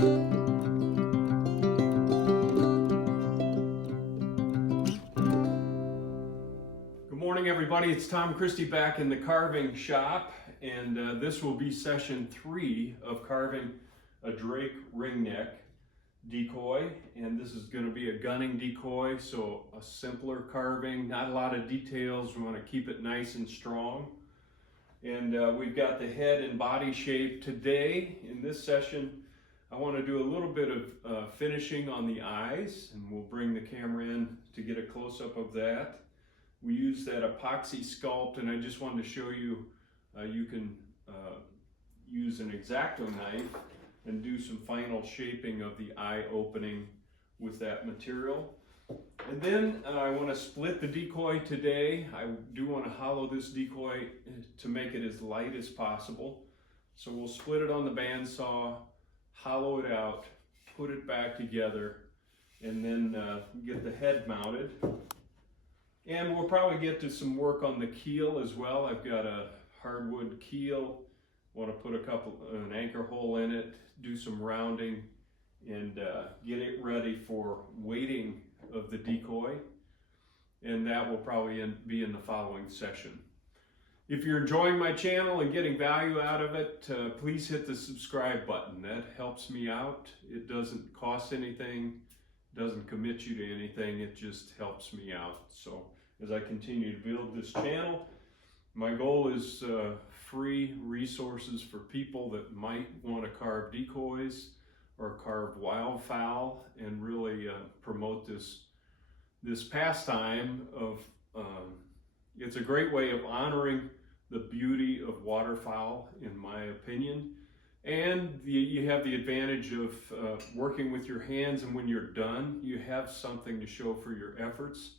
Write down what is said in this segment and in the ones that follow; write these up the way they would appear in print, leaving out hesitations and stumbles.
Good morning, everybody. It's Tom Christie back in the carving shop, and this will be session 3 of carving a Drake Ringneck Decoy. And this is going to be a gunning decoy, so a simpler carving, not a lot of details. We want to keep it nice and strong. And we've got the head and body shape. Today, in this session, I want to do a little bit of finishing on the eyes, and we'll bring the camera in to get a close-up of that. We use that epoxy sculpt, and I just wanted to show you you can use an X-Acto knife and do some final shaping of the eye opening with that material. And then I want to split the decoy today. I do want to hollow this decoy to make it as light as possible. So we'll split it on the bandsaw, hollow it out, put it back together, and then get the head mounted. And we'll probably get to some work on the keel as well. I've got a hardwood keel. Want to put an anchor hole in it, do some rounding, and get it ready for weighting of the decoy. And that will probably be in the following session. If you're enjoying my channel and getting value out of it, please hit the subscribe button. That helps me out. It doesn't cost anything, doesn't commit you to anything. It just helps me out. So as I continue to build this channel, my goal is free resources for people that might want to carve decoys or carve wildfowl, and really promote this pastime of, it's a great way of honoring the beauty of waterfowl, in my opinion. And you have the advantage of working with your hands, and when you're done, you have something to show for your efforts.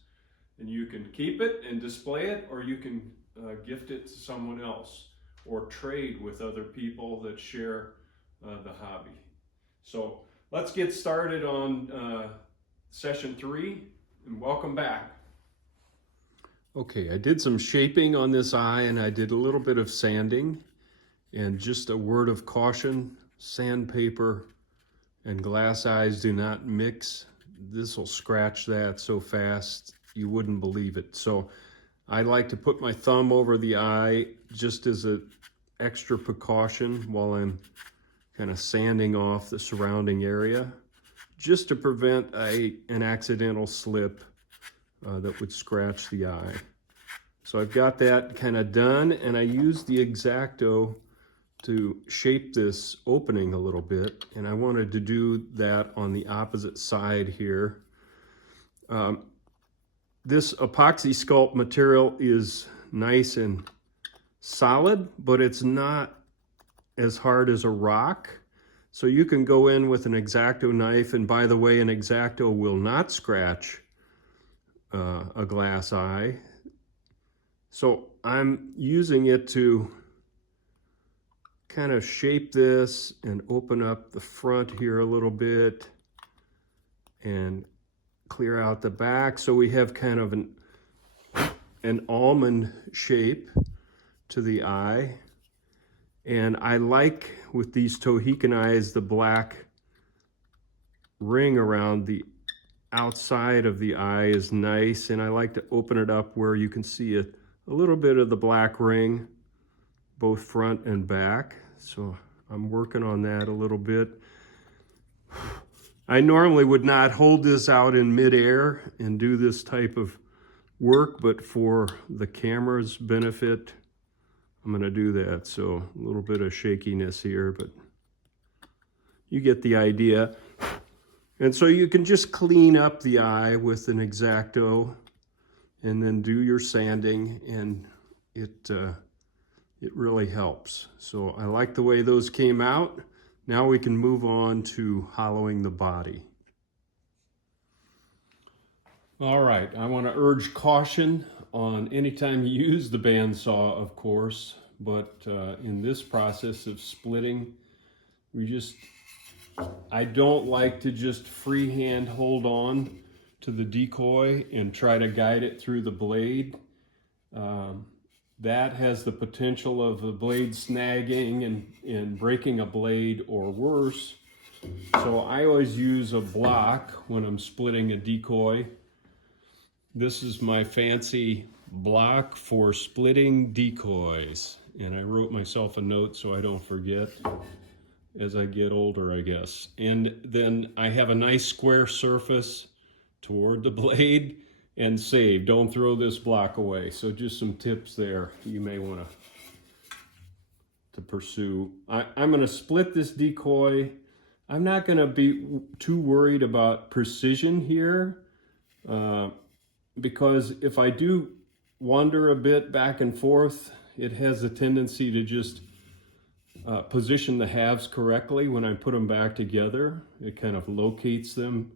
And you can keep it and display it, or you can gift it to someone else, or trade with other people that share the hobby. So let's get started on session 3, and welcome back. Okay, I did some shaping on this eye, and I did a little bit of sanding. And just a word of caution, sandpaper and glass eyes do not mix. This will scratch that so fast you wouldn't believe it. So I like to put my thumb over the eye just as an extra precaution while I'm kind of sanding off the surrounding area, just to prevent an accidental slip that would scratch the eye. So I've got that kind of done, and I used the X-Acto to shape this opening a little bit, and I wanted to do that on the opposite side here. This epoxy sculpt material is nice and solid, but it's not as hard as a rock. So you can go in with an X-Acto knife, and by the way, an X-Acto will not scratch a glass eye. So I'm using it to kind of shape this and open up the front here a little bit and clear out the back, so we have kind of an almond shape to the eye. And I like, with these Tohican eyes, the black ring around the outside of the eye is nice, and I like to open it up where you can see a little bit of the black ring, both front and back. So I'm working on that a little bit. I normally would not hold this out in midair and do this type of work, but for the camera's benefit, I'm going to do that. So a little bit of shakiness here, but you get the idea. And so you can just clean up the eye with an X-Acto and then do your sanding, and it really helps. So I like the way those came out. Now we can move on to hollowing the body. All right, I want to urge caution on anytime you use the bandsaw, of course, but in this process of splitting, I don't like to just freehand hold on to the decoy and try to guide it through the blade. That has the potential of the blade snagging and breaking a blade, or worse, So I always use a block when I'm splitting a decoy. This is my fancy block for splitting decoys. And I wrote myself a note so I don't forget as I get older, I guess. And then I have a nice square surface toward the blade and save. Don't throw this block away. So just some tips there you may want to pursue. I'm going to split this decoy. I'm not going to be too worried about precision here because if I do wander a bit back and forth, it has a tendency to just position the halves correctly when I put them back together. It kind of locates them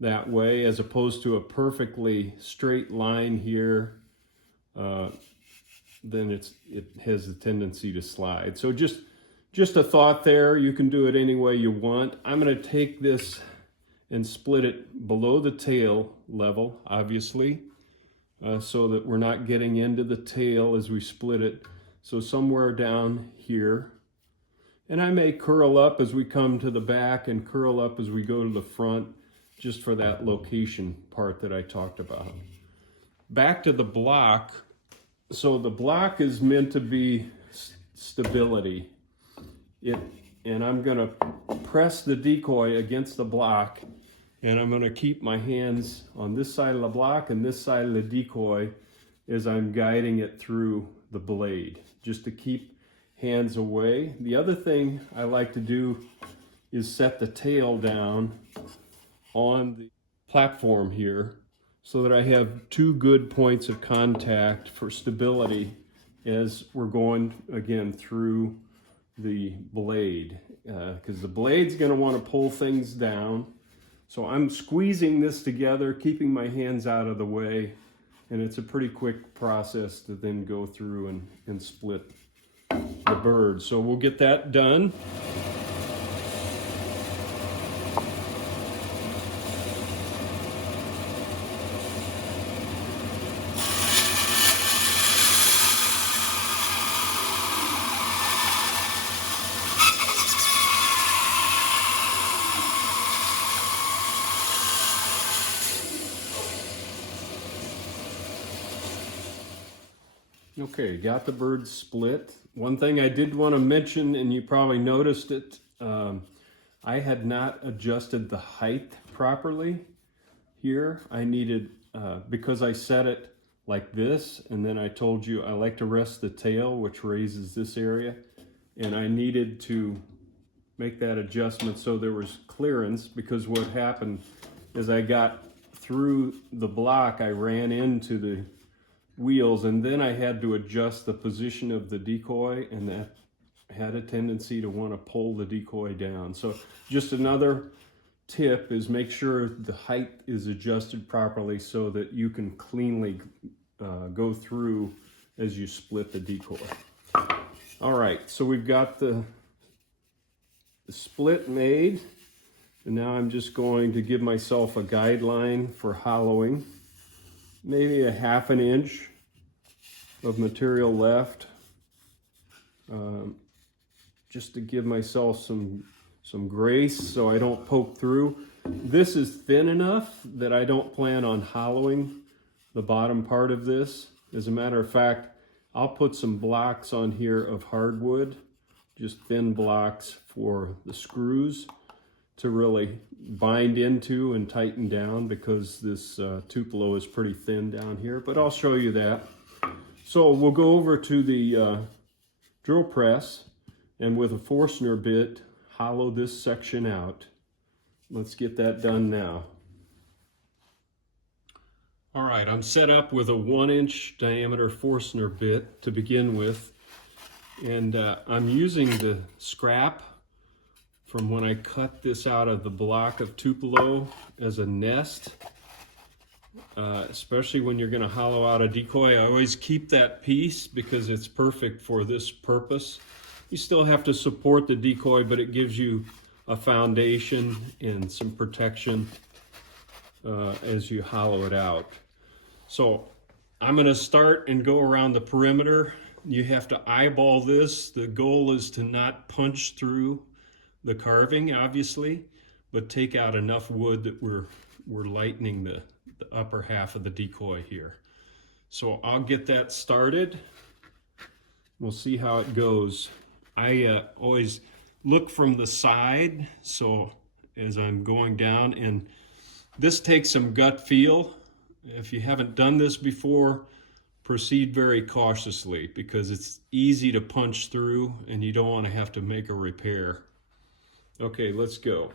that way, as opposed to a perfectly straight line here. Then it has the tendency to slide. So just a thought there. You can do it any way you want. I'm going to take this and split it below the tail level, obviously, so that we're not getting into the tail as we split it. So somewhere down here. And I may curl up as we come to the back and curl up as we go to the front, just for that location part that I talked about. Back to the block. So the block is meant to be stability. And I'm gonna press the decoy against the block, and I'm gonna keep my hands on this side of the block and this side of the decoy as I'm guiding it through the blade, just to keep hands away. The other thing I like to do is set the tail down on the platform here so that I have two good points of contact for stability as we're going again through the blade, because the blade's going to want to pull things down. So I'm squeezing this together, keeping my hands out of the way, and it's a pretty quick process to then go through and split the bird. So we'll get that done. Okay, got the bird split. One thing I did want to mention, and you probably noticed it, I had not adjusted the height properly here. I needed, because I set it like this, and then I told you I like to rest the tail, which raises this area, and I needed to make that adjustment so there was clearance, because what happened is I got through the block, I ran into the wheels, and then I had to adjust the position of the decoy, and that had a tendency to want to pull the decoy down. So just another tip is make sure the height is adjusted properly so that you can cleanly go through as you split the decoy. All right, so we've got the split made, and now I'm just going to give myself a guideline for hollowing. Maybe a ½ inch of material left, just to give myself some grace so I don't poke through. This is thin enough that I don't plan on hollowing the bottom part of this. As a matter of fact, I'll put some blocks on here of hardwood, just thin blocks for the screws to really bind into and tighten down, because this tupelo is pretty thin down here, but I'll show you that. So we'll go over to the drill press, and with a Forstner bit, hollow this section out. Let's get that done now. All right, I'm set up with a 1-inch diameter Forstner bit to begin with, and I'm using the scrap from when I cut this out of the block of tupelo as a nest, especially when you're going to hollow out a decoy. I always keep that piece because it's perfect for this purpose. You still have to support the decoy, but it gives you a foundation and some protection as you hollow it out. So I'm going to start and go around the perimeter. You have to eyeball this. The goal is to not punch through the carving, obviously, but take out enough wood that we're lightening the upper half of the decoy here. So I'll get that started. We'll see how it goes. I always look from the side, so as I'm going down, and this takes some gut feel. If you haven't done this before, proceed very cautiously because it's easy to punch through and you don't want to have to make a repair. Okay, let's go.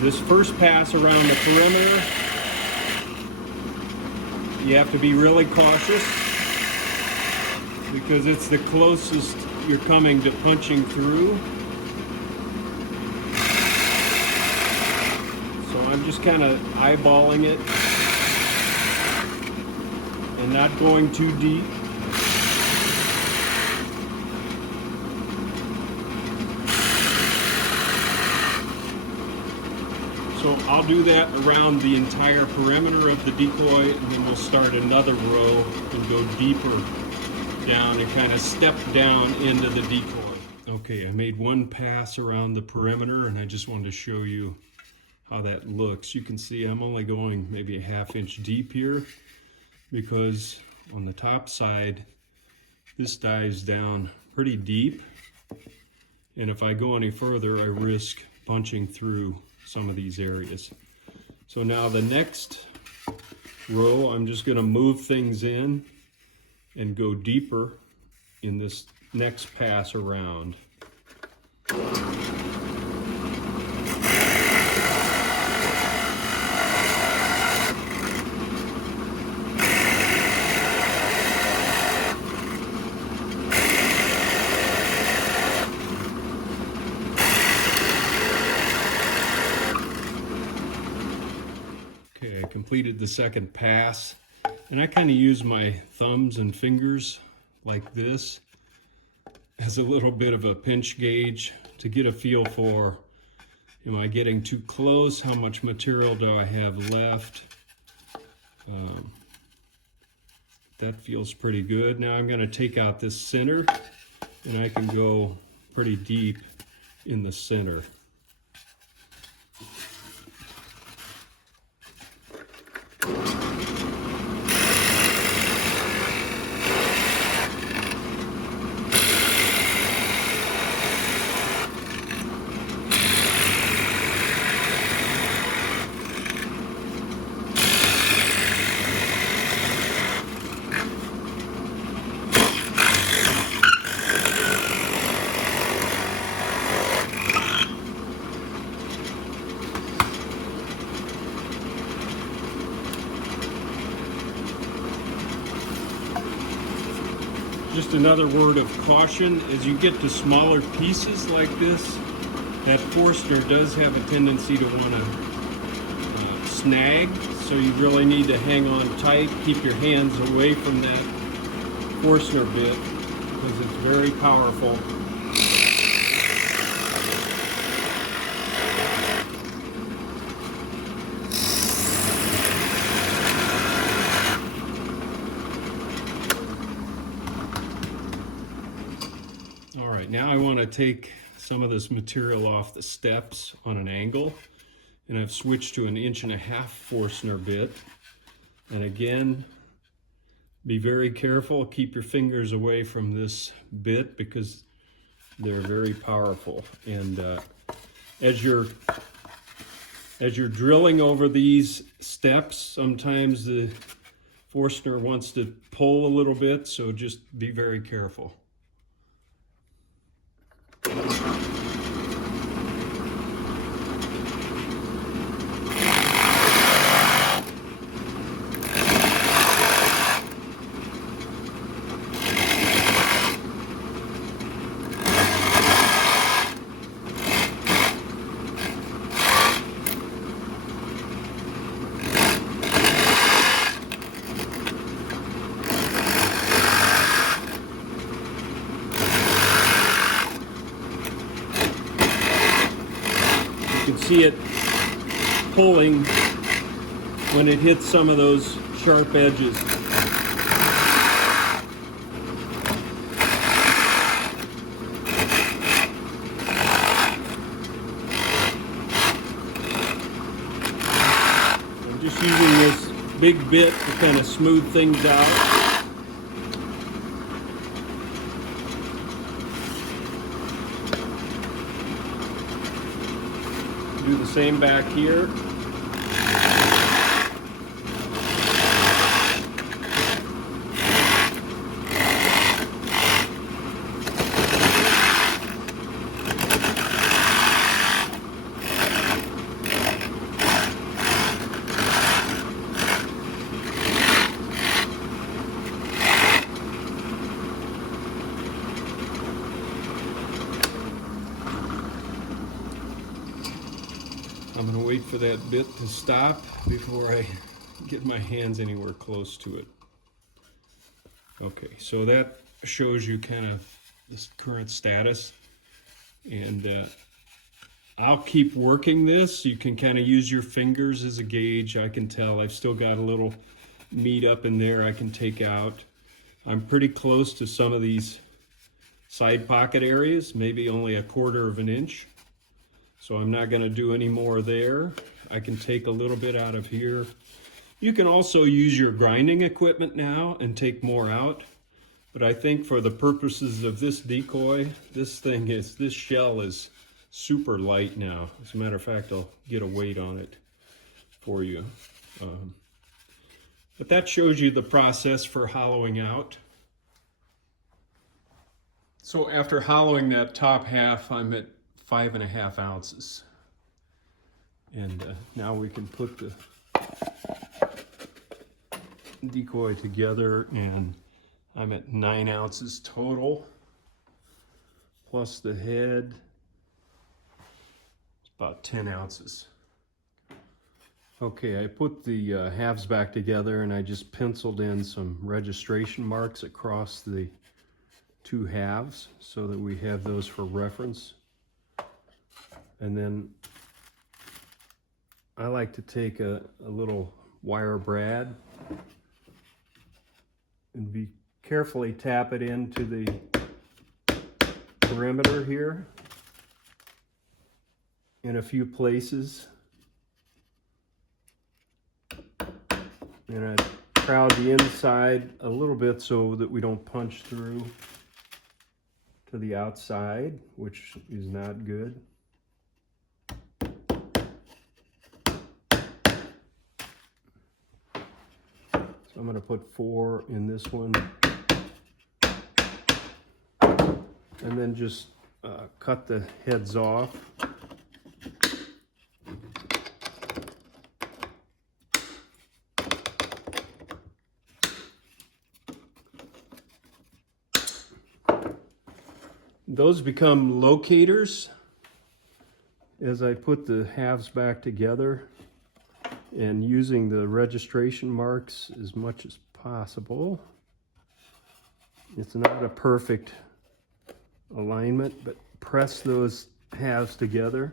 This first pass around the perimeter, you have to be really cautious because it's the closest you're coming to punching through. So I'm just kind of eyeballing it and not going too deep. So I'll do that around the entire perimeter of the decoy, and then we'll start another row and go deeper down and kind of step down into the decoy. Okay, I made one pass around the perimeter and I just wanted to show you how that looks. You can see I'm only going maybe a ½ inch deep here because on the top side, this dives down pretty deep. And if I go any further, I risk punching through some of these areas. So now the next row, I'm just going to move things in and go deeper in this next pass around. Okay, I completed the second pass. And I kind of use my thumbs and fingers like this as a little bit of a pinch gauge to get a feel for, am I getting too close? How much material do I have left? That feels pretty good. Now I'm going to take out this center and I can go pretty deep in the center. Just another word of caution, as you get to smaller pieces like this, that Forstner does have a tendency to want to snag, so you really need to hang on tight, keep your hands away from that Forstner bit because it's very powerful. Now I want to take some of this material off the steps on an angle, and I've switched to an 1.5 inch Forstner bit. And again, be very careful, keep your fingers away from this bit because they're very powerful. And as you're drilling over these steps, sometimes the Forstner wants to pull a little bit, so just be very careful. You can see it pulling when it hits some of those sharp edges. I'm just using this big bit to kind of smooth things out. Do the same back here. I'm going to wait for that bit to stop before I get my hands anywhere close to it. Okay, so that shows you kind of this current status, and I'll keep working this. You can kind of use your fingers as a gauge. I can tell I've still got a little meat up in there I can take out. I'm pretty close to some of these side pocket areas, maybe only 1/4 of an inch. So I'm not going to do any more there. I can take a little bit out of here. You can also use your grinding equipment now and take more out. But I think for the purposes of this decoy, this shell is super light now. As a matter of fact, I'll get a weight on it for you. But that shows you the process for hollowing out. So after hollowing that top half, I'm at 5.5 ounces. And now we can put the decoy together, and I'm at 9 ounces total, plus the head. It's about 10 ounces. Okay, I put the halves back together, and I just penciled in some registration marks across the 2 halves so that we have those for reference. And then I like to take a little wire brad and carefully tap it into the perimeter here in a few places. And I crowd the inside a little bit so that we don't punch through to the outside, which is not good. So I'm going to put 4 in this one, and then just cut the heads off. Those become locators as I put the halves back together, and using the registration marks as much as possible. It's not a perfect alignment, but press those halves together,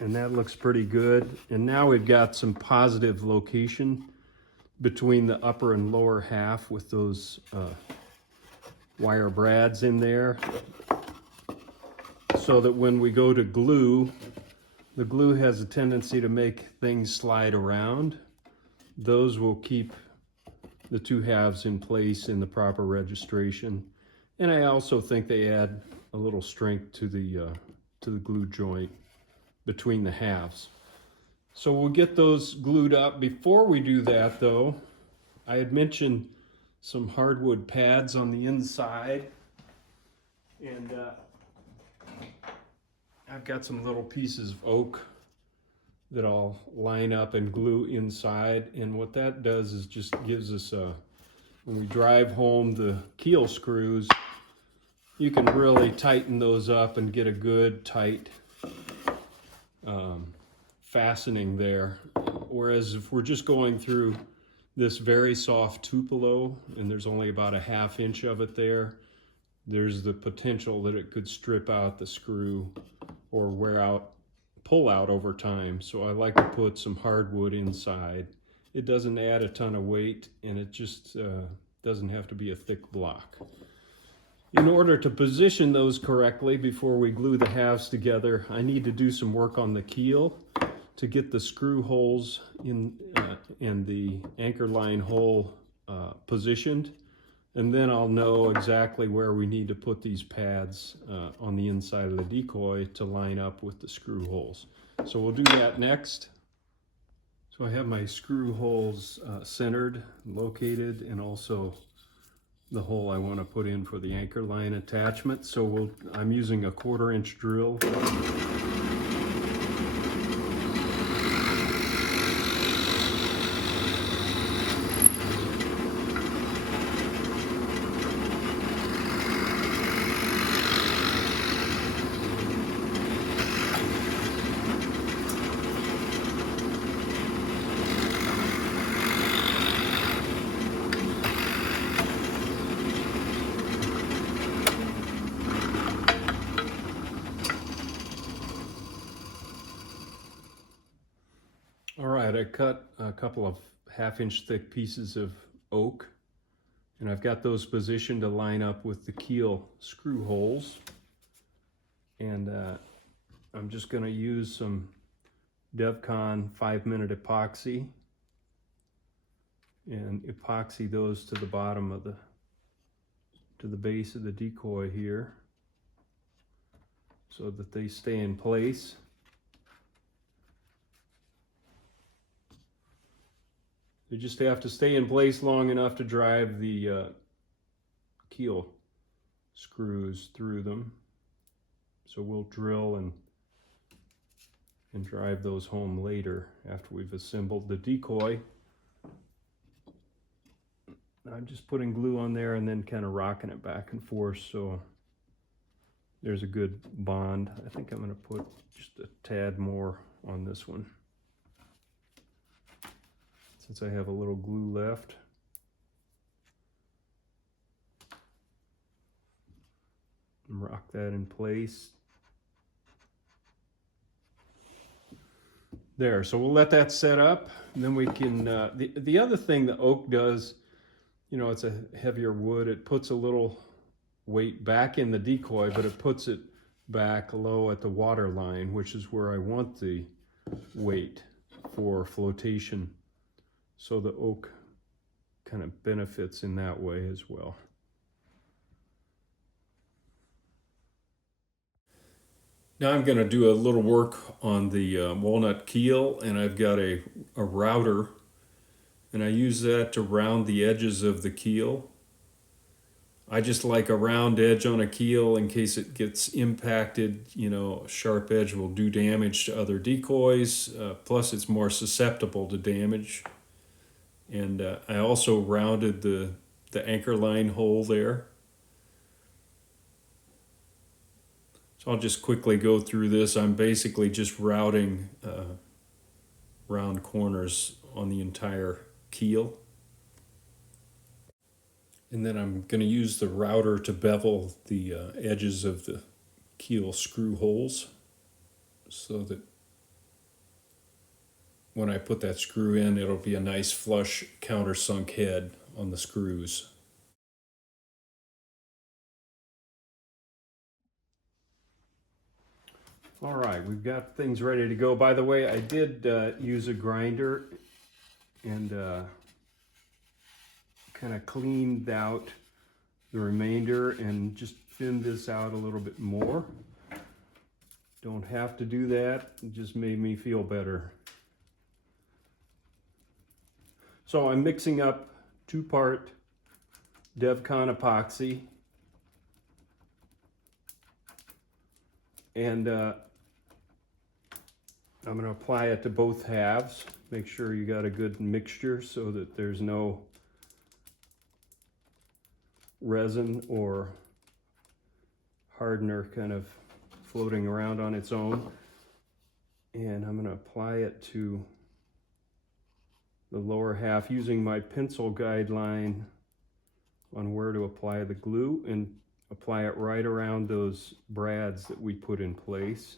and that looks pretty good. And now we've got some positive location between the upper and lower half with those wire brads in there, so that when we go to glue, the glue has a tendency to make things slide around. Those will keep the 2 halves in place in the proper registration. And I also think they add a little strength to the glue joint between the halves. So we'll get those glued up. Before we do that though, I had mentioned some hardwood pads on the inside, and I've got some little pieces of oak that I'll line up and glue inside. And what that does is just gives us when we drive home the keel screws, you can really tighten those up and get a good tight fastening there. Whereas if we're just going through this very soft tupelo and there's only about 1/2 inch of it there, there's the potential that it could strip out the screw or wear out pull out over time, so I like to put some hardwood inside. It doesn't add a ton of weight, and it just doesn't have to be a thick block. In order to position those correctly before we glue the halves together, I need to do some work on the keel to get the screw holes in and the anchor line hole positioned. And then I'll know exactly where we need to put these pads on the inside of the decoy to line up with the screw holes. So we'll do that next. So I have my screw holes centered, located, and also the hole I want to put in for the anchor line attachment. So I'm using a 1/4 inch drill. All right, I cut a couple of 1/2 inch thick pieces of oak, and I've got those positioned to line up with the keel screw holes. And I'm just going to use some DevCon 5-minute epoxy and epoxy those to the bottom of the base of the decoy here so that they stay in place. They just have to stay in place long enough to drive the keel screws through them. So we'll drill and drive those home later after we've assembled the decoy. I'm just putting glue on there and then kind of rocking it back and forth so there's a good bond. I think I'm going to put just a tad more on this one, since I have a little glue left. And rock that in place. There, so we'll let that set up, and then we can, the other thing the oak does, you know, it's a heavier wood, it puts a little weight back in the decoy, but it puts it back low at the water line, which is where I want the weight for flotation. So the oak kind of benefits in that way as well. Now I'm going to do a little work on the walnut keel, and I've got a router, and I use that to round the edges of the keel. I just like a round edge on a keel in case it gets impacted. You know, a sharp edge will do damage to other decoys, plus it's more susceptible to damage. And I also rounded the anchor line hole there. So I'll just quickly go through this. I'm basically just routing round corners on the entire keel. And then I'm going to use the router to bevel the edges of the keel screw holes so that when I put that screw in, it'll be a nice flush countersunk head on the screws. All right, we've got things ready to go. By the way, I did use a grinder and kind of cleaned out the remainder and just thinned this out a little bit more. Don't have to do that, it just made me feel better. So I'm mixing up 2-part DevCon epoxy, and I'm going to apply it to both halves. Make sure you got a good mixture so that there's no resin or hardener kind of floating around on its own. And I'm going to apply it to the lower half using my pencil guideline on where to apply the glue, and apply it right around those brads that we put in place.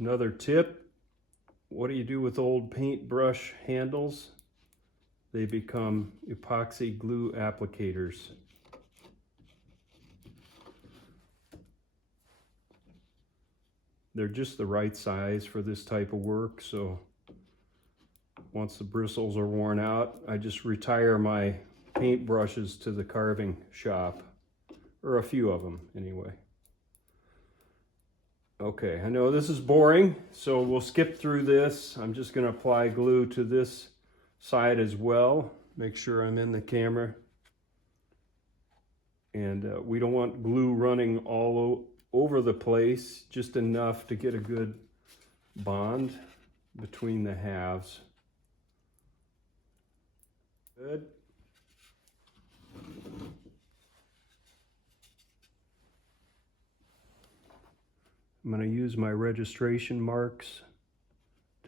Another tip, what do you do with old paintbrush handles? They become epoxy glue applicators. They're just the right size for this type of work, so once the bristles are worn out, I just retire my paintbrushes to the carving shop, or a few of them anyway. Okay, I know this is boring, so we'll skip through this. I'm just going to apply glue to this side as well. Make sure I'm in the camera. And we don't want glue running all over the place, just enough to get a good bond between the halves. Good. I'm going to use my registration marks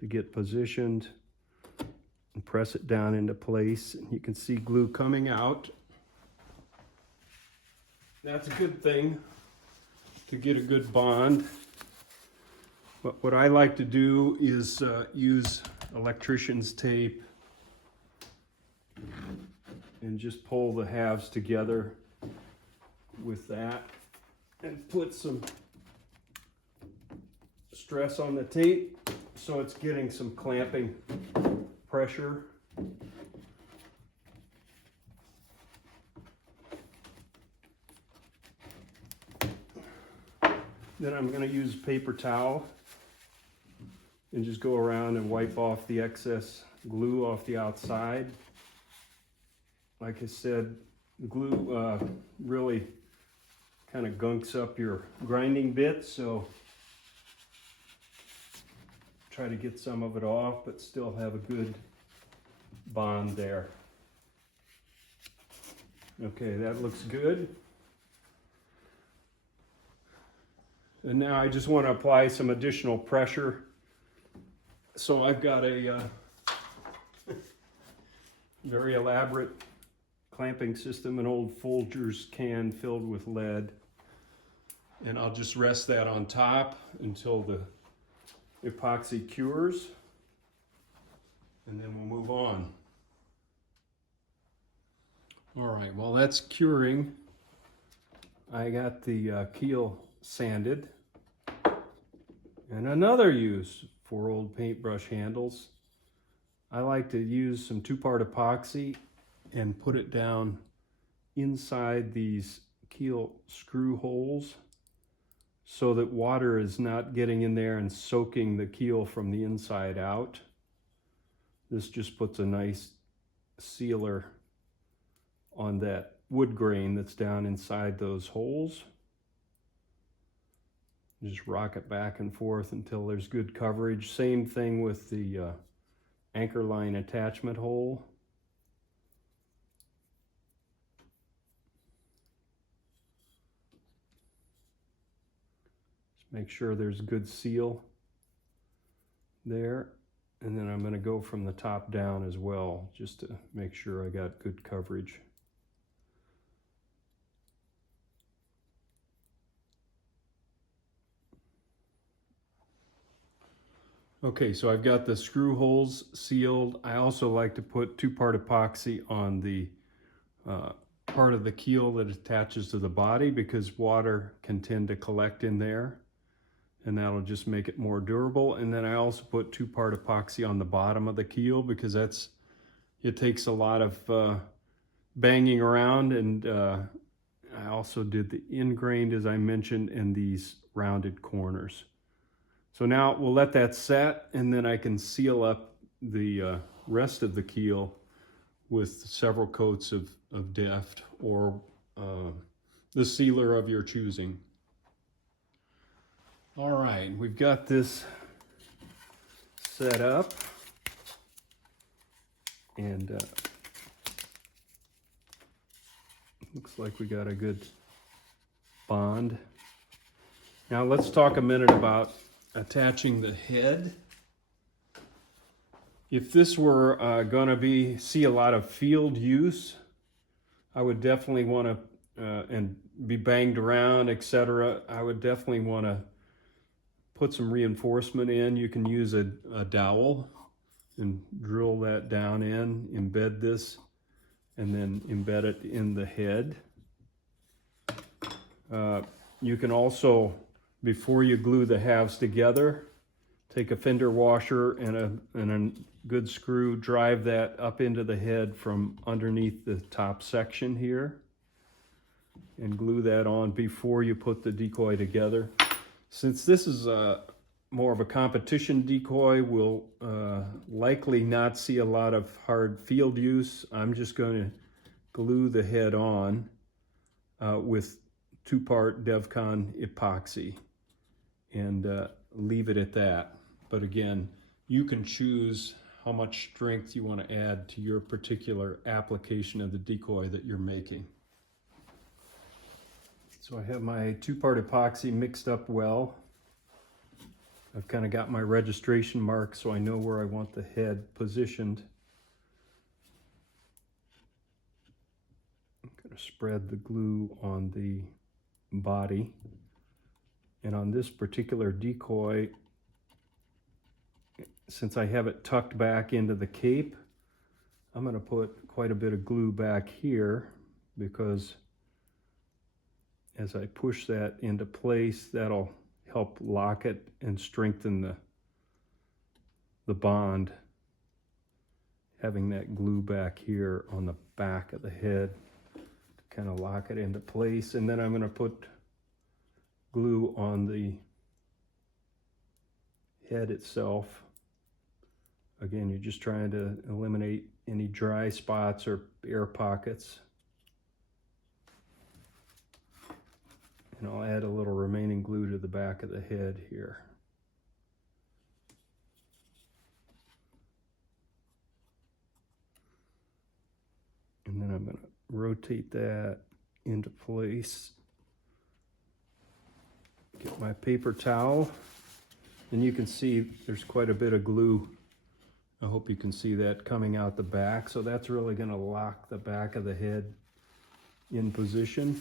to get positioned and press it down into place. You can see glue coming out. That's a good thing to get a good bond. But what I like to do is use electrician's tape and just pull the halves together with that and put some stress on the tape so it's getting some clamping pressure. Then I'm going to use paper towel and just go around and wipe off the excess glue off the outside. Like I said, glue really kind of gunks up your grinding bit, so try to get some of it off, but still have a good bond there. Okay, that looks good. And now I just want to apply some additional pressure. So I've got a very elaborate clamping system, an old Folgers can filled with lead. And I'll just rest that on top until the epoxy cures, and then we'll move on. All right, while that's curing, I got the keel sanded. And another use for old paintbrush handles, I like to use some 2-part epoxy and put it down inside these keel screw holes so that water is not getting in there and soaking the keel from the inside out. This just puts a nice sealer on that wood grain that's down inside those holes. Just rock it back and forth until there's good coverage. Same thing with the anchor line attachment hole. Just make sure there's a good seal there. And then I'm going to go from the top down as well, just to make sure I got good coverage. Okay, so I've got the screw holes sealed. I also like to put 2-part epoxy on the part of the keel that attaches to the body, because water can tend to collect in there, and that'll just make it more durable. And then I also put 2-part epoxy on the bottom of the keel, because it takes a lot of banging around. And I also did the ingrained, as I mentioned, and these rounded corners. So now we'll let that set, and then I can seal up the rest of the keel with several coats of Deft or the sealer of your choosing. All right, we've got this set up, and looks like we got a good bond. Now let's talk a minute about attaching the head. If this were going to see a lot of field use, I would definitely want to and be banged around, etc. I would definitely want to put some reinforcement in. You can use a dowel and drill that down in, embed this, and then embed it in the head. You can also, before you glue the halves together, take a fender washer and a good screw, drive that up into the head from underneath the top section here, and glue that on before you put the decoy together. Since this is more of a competition decoy, we'll likely not see a lot of hard field use. I'm just going to glue the head on with 2-part DevCon epoxy and leave it at that. But again, you can choose how much strength you want to add to your particular application of the decoy that you're making. So I have my 2-part epoxy mixed up well. I've kind of got my registration mark so I know where I want the head positioned. I'm going to spread the glue on the body. And on this particular decoy, since I have it tucked back into the cape, I'm going to put quite a bit of glue back here, because as I push that into place, that'll help lock it and strengthen the bond, having that glue back here on the back of the head to kind of lock it into place. And then I'm going to put glue on the head itself. Again, you're just trying to eliminate any dry spots or air pockets. And I'll add a little remaining glue to the back of the head here. And then I'm going to rotate that into place. Get my paper towel, and you can see there's quite a bit of glue. I hope you can see that coming out the back. So that's really going to lock the back of the head in position.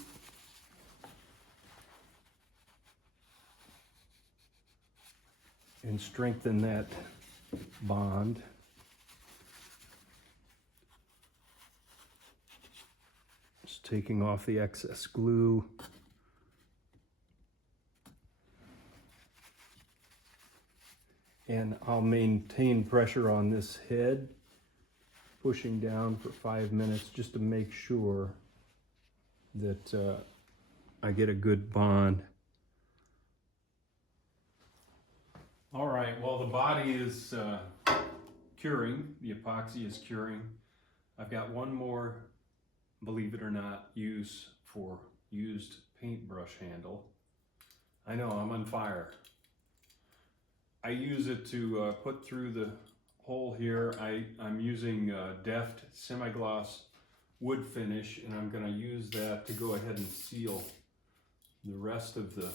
And strengthen that bond. Just taking off the excess glue. And I'll maintain pressure on this head, pushing down for 5 minutes just to make sure that I get a good bond. All right, well, the body is curing, the epoxy is curing. I've got one more, believe it or not, use for used paintbrush handle. I know, I'm on fire. I use it to put through the hole here. I'm using Deft semi-gloss wood finish, and I'm going to use that to go ahead and seal the rest of the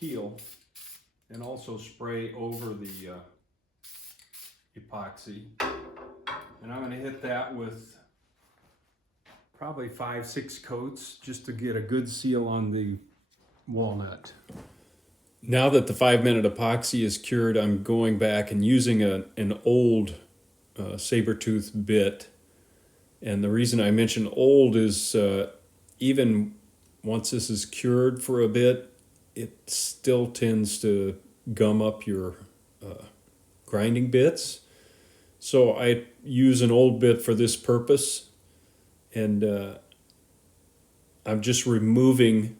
keel, and also spray over the epoxy. And I'm going to hit that with probably 5-6 coats just to get a good seal on the walnut. Now that the 5-minute epoxy is cured, I'm going back and using an old saber-tooth bit. And the reason I mention old is even once this is cured for a bit, it still tends to gum up your grinding bits. So I use an old bit for this purpose, and I'm just removing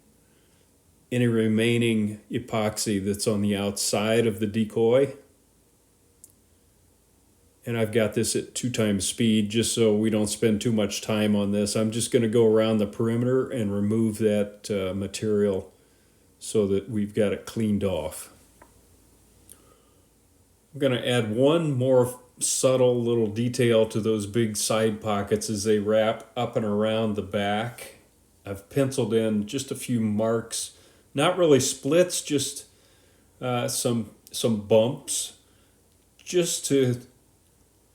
any remaining epoxy that's on the outside of the decoy. And I've got this at 2 times speed just so we don't spend too much time on this. I'm just going to go around the perimeter and remove that material so that we've got it cleaned off. I'm going to add one more subtle little detail to those big side pockets as they wrap up and around the back. I've penciled in just a few marks, not really splits, just some bumps, just to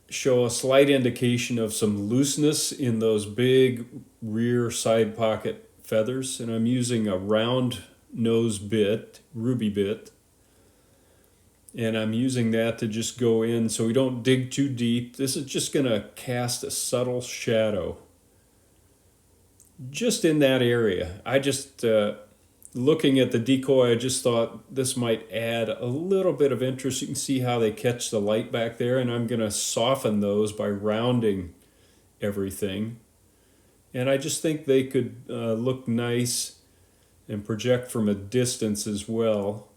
show a slight indication of some looseness in those big rear side pocket feathers. And I'm using a round nose bit, ruby bit, and I'm using that to just go in so we don't dig too deep. This is just going to cast a subtle shadow just in that area. I just, looking at the decoy, I just thought this might add a little bit of interest. You can see how they catch the light back there, and I'm going to soften those by rounding everything. And I just think they could look nice and project from a distance as well.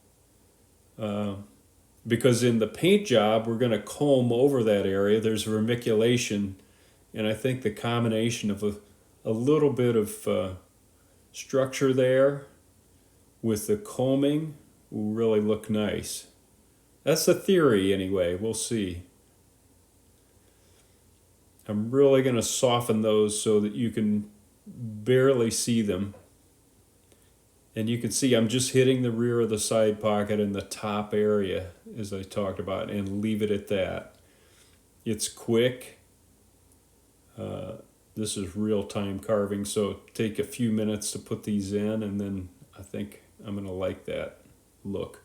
Because in the paint job, we're going to comb over that area. There's vermiculation, and I think the combination of a little bit of structure there with the combing will really look nice. That's the theory anyway, we'll see. I'm really going to soften those so that you can barely see them. And you can see I'm just hitting the rear of the side pocket and the top area, as I talked about, and leave it at that. It's quick. This is real-time carving, so take a few minutes to put these in, and then I think I'm going to like that look.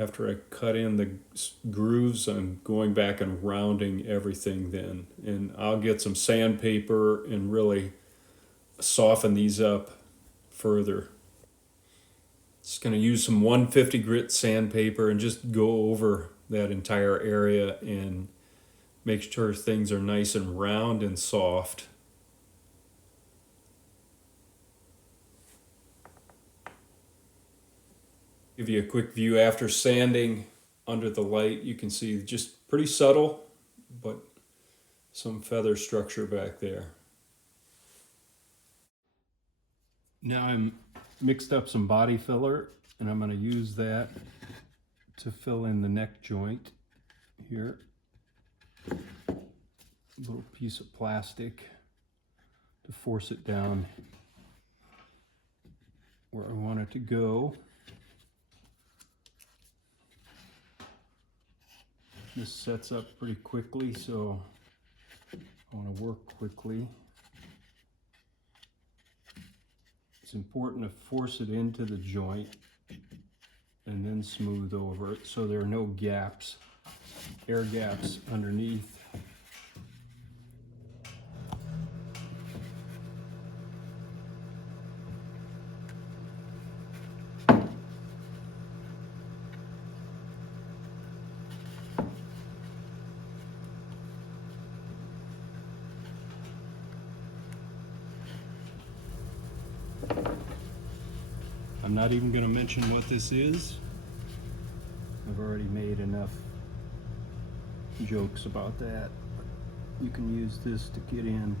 After I cut in the grooves, I'm going back and rounding everything then. And I'll get some sandpaper and really soften these up further. Just going to use some 150 grit sandpaper and just go over that entire area and make sure things are nice and round and soft. Give you a quick view after sanding under the light. You can see just pretty subtle, but some feather structure back there. Now I'm mixed up some body filler, and I'm going to use that to fill in the neck joint here. A little piece of plastic to force it down where I want it to go. This sets up pretty quickly, so I want to work quickly. It's important to force it into the joint and then smooth over it so there are no gaps, air gaps underneath. I'm not even going to mention what this is. I've already made enough jokes about that. You can use this to get in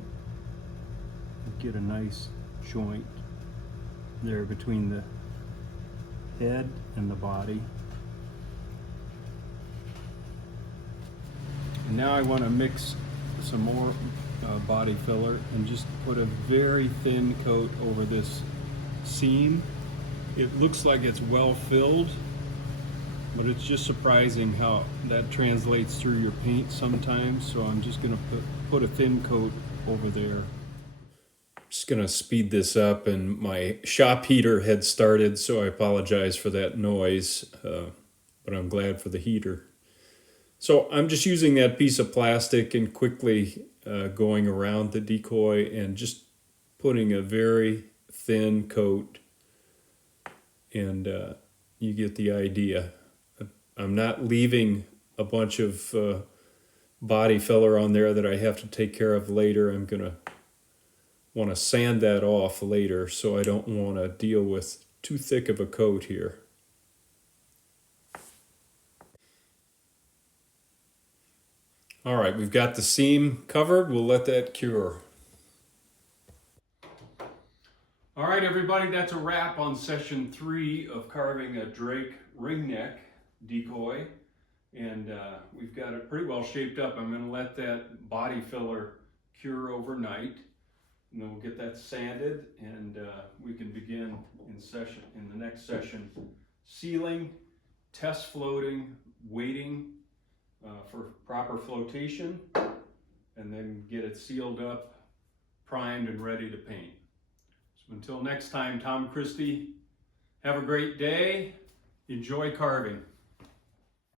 and get a nice joint there between the head and the body. And now I want to mix some more body filler and just put a very thin coat over this seam. It looks like it's well filled, but it's just surprising how that translates through your paint sometimes. So I'm just going to put a thin coat over there. Just going to speed this up, and my shop heater had started, so I apologize for that noise, but I'm glad for the heater. So I'm just using that piece of plastic and quickly going around the decoy and just putting a very thin coat, and you get the idea. I'm not leaving a bunch of body filler on there that I have to take care of later. I'm going to want to sand that off later, so I don't want to deal with too thick of a coat here. All right, we've got the seam covered. We'll let that cure. All right, everybody, that's a wrap on session 3 of carving a Drake Ringneck Decoy. And we've got it pretty well shaped up. I'm going to let that body filler cure overnight, and then we'll get that sanded, and we can begin in the next session, sealing, test floating, waiting for proper flotation, and then get it sealed up primed and ready to paint. So until next time, Tom Christie, have a great day. Enjoy carving.